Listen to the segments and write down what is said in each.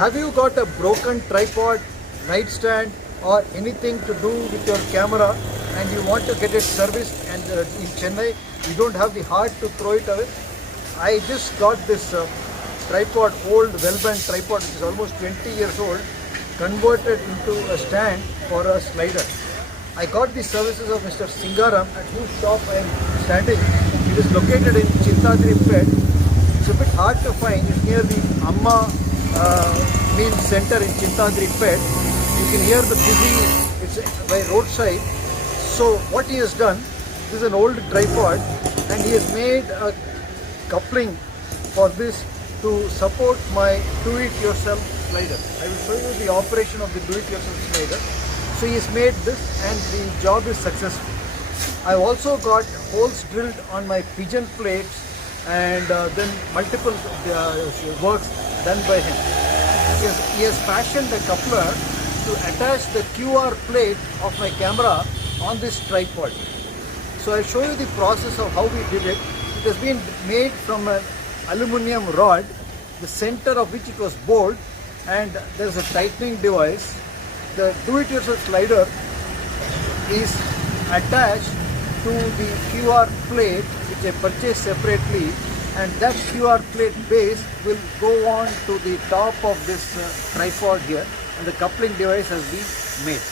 Have you got a broken tripod, nightstand or anything to do with your camera and you want to get it serviced and in Chennai you don't have the heart to throw it away? I just got this tripod, old well-bent tripod which is almost 20 years old, converted into a stand for a slider. I got the services of Mr. Singaram at whose shop I am standing. It is located in Chintadri. It's a bit hard to find. It's near the Amma meal center in Chintadri. You can hear the busy, it's by roadside. So what he has done, this is an old tripod and he has made a coupling for this to support my do-it-yourself slider. I will show you the operation of the do-it-yourself slider. So he has made this and the job is successful. I have also got holes drilled on my pigeon plates and then multiple works done by him. He has fashioned a coupler to attach the QR plate of my camera on this tripod. So I'll show you the process of how we did it. It has been made from an aluminium rod, the center of which it was bored, and there is a tightening device. The do-it-yourself slider is attached to the QR plate which I purchased separately, and that QR plate base will go on to the top of this tripod here, and the coupling device has been made.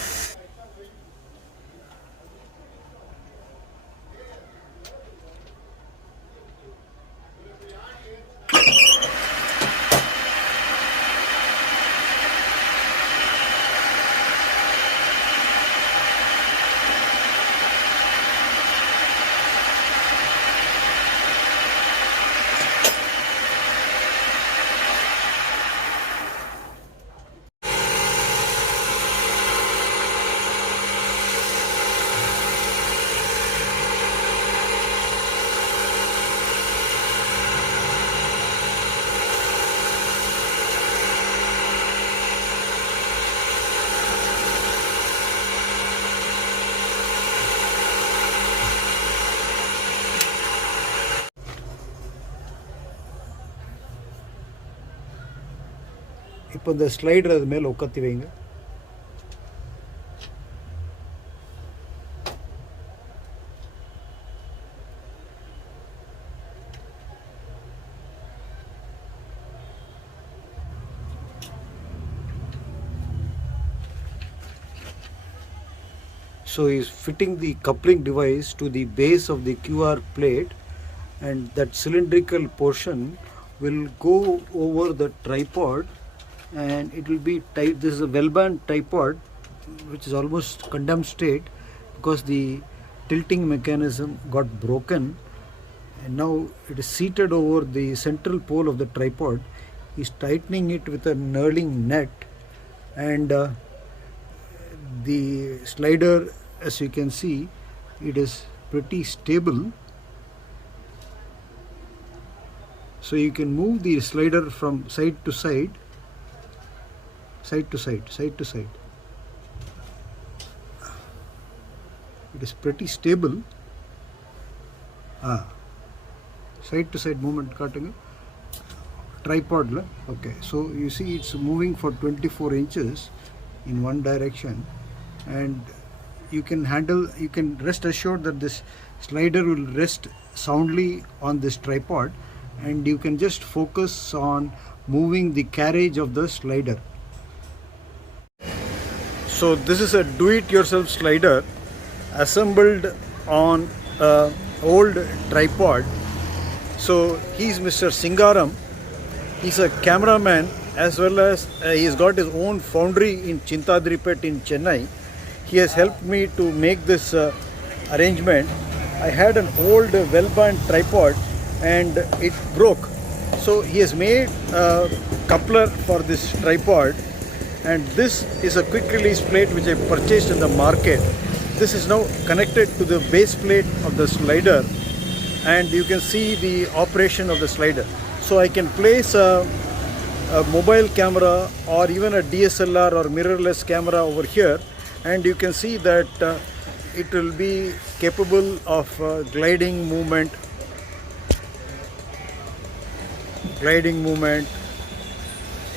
இப்போ இந்த slider அது மேலே உட்காத்தி வைங்க. So he is fitting the coupling device to the base of the QR plate, and that cylindrical portion will go over the tripod and it will be tight. This is a well-bent tripod which is almost condemned state because the tilting mechanism got broken, and now it is seated over the central pole of the tripod. He is tightening it with a knurling net, and the slider, as you can see, it is pretty stable. So you can move the slider from side to side, side to side, side to side. It is pretty stable. Side to side movement cutting tripod. Okay, so you see it's moving for 24 inches in one direction, and you can rest assured that this slider will rest soundly on this tripod, and you can just focus on moving the carriage of the slider. So this is a do-it-yourself slider assembled on an old tripod. So he's Mr. Singaram. He's a cameraman as well as he's got his own foundry in Chintadri in Chennai. He has helped me to make this arrangement. I had an old well-bent tripod and it broke. So he has made a coupler for this tripod, and this is a quick release plate which I purchased in the market. This is now connected to the base plate of the slider, and you can see the operation of the slider. So I can place a mobile camera or even a DSLR or mirrorless camera over here, and you can see that it will be capable of gliding movement,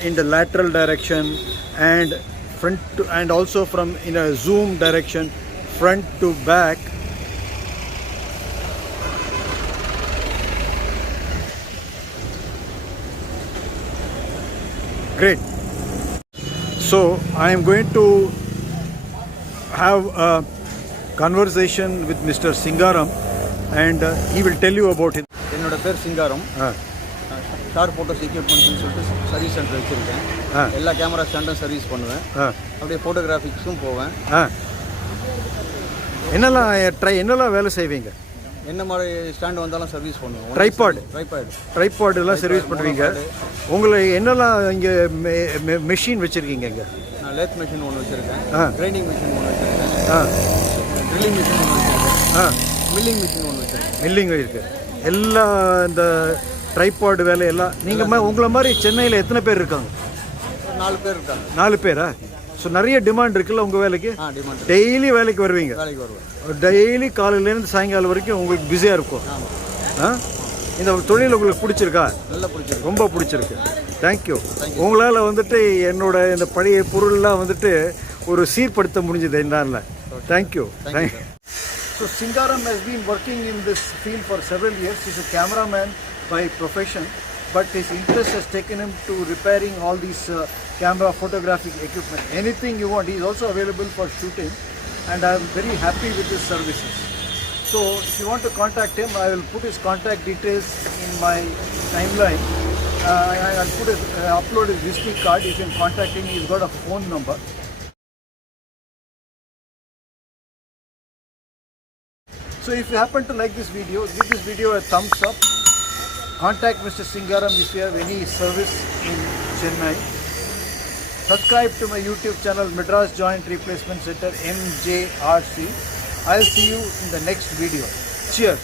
in the lateral direction and front to, and also from in a zoom direction, front to back. Great. So I am going to have a conversation with Mr. Singaram, and he will tell you about it. என்னோட பேர் சிங்காரம். Star photos எக்யூப்மெண்ட்ஸ்னு சொல்லிட்டு service centre வச்சுருக்கேன். எல்லா camera ஸ்டாண்டும் service பண்ணுவேன். அப்படியே ஃபோட்டோகிராஃபிக்ஸும் போவேன். என்னெல்லாம் வேலை செய்வீங்க? என்ன மாதிரி ஸ்டாண்டு வந்தாலும் சர்வீஸ் பண்ணுவோம். ட்ரைபாட் எல்லாம் சர்வீஸ் பண்ணுவீங்க. உங்களை என்னெல்லாம் இங்கே மெஷின் வச்சுருக்கீங்க? இங்கே நான் லேத் மெஷின் ஒன்று வச்சுருக்கேன், கிரைண்டிங் மிஷின் ஒன்று வச்சுருக்கேன், ட்ரில்லிங் மிஷின் ஒன்று வச்சுருக்கேன், மில்லிங் மிஷின் ஒன்று வச்சுருக்கேன். மில்லிங் இருக்குது. எல்லா இந்த ட்ரைபாட் வேலையெல்லாம் நீங்கள் உங்களை மாதிரி சென்னையில் எத்தனை பேர் இருக்காங்க? 4 பேர் இருக்காங்க. 4 பேரா? ஸோ நிறைய டிமாண்ட் இருக்குல்ல உங்கள் வேலைக்கு? டெய்லி வேலைக்கு வருவீங்க? டெய்லி காலையிலேருந்து சாயங்காலம் வரைக்கும் உங்களுக்கு பிஸியாக இருக்கும். இந்த தொழில் உங்களுக்கு பிடிச்சிருக்கா? நல்லா பிடிச்சிருக்கு, ரொம்ப பிடிச்சிருக்கு. தேங்க்யூ. உங்களால் வந்துட்டு என்னோட இந்த பழைய பொருள்லாம் வந்துட்டு ஒரு சீர்படுத்த முடிஞ்சது என்னால். Thank you. So Singaram has been working in this field for several years. He's a cameraman by profession, but his interest has taken him to repairing all these camera photographic equipment. Anything you want, he is also available for shooting, and I am very happy with his services. So if you want to contact him, I will put his contact details in my timeline. I'll put his, upload his visiting card. You can contact him. He's got a phone number. So if you happen to like this video, give this video a thumbs up. Contact Mr. Singaram if you have any service in Chennai. Subscribe to my YouTube channel, Madras Joint Replacement Center, MJRC. I'll see you in the next video. Cheers.